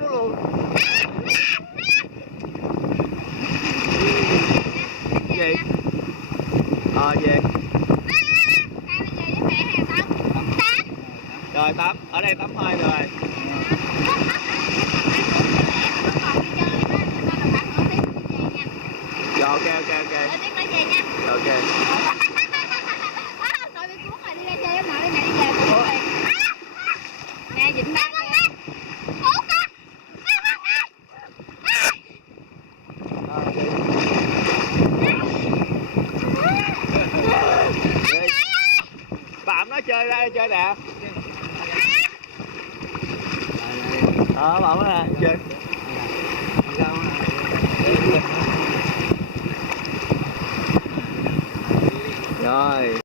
nó luôn. Gì? Về. Rồi tắm, ở đây tắm thôi rồi. Rồi ok. Rồi ok. Nè dịnh ba Bạn nó chơi ra chơi nè. Đó bạn nó chơi. Rồi.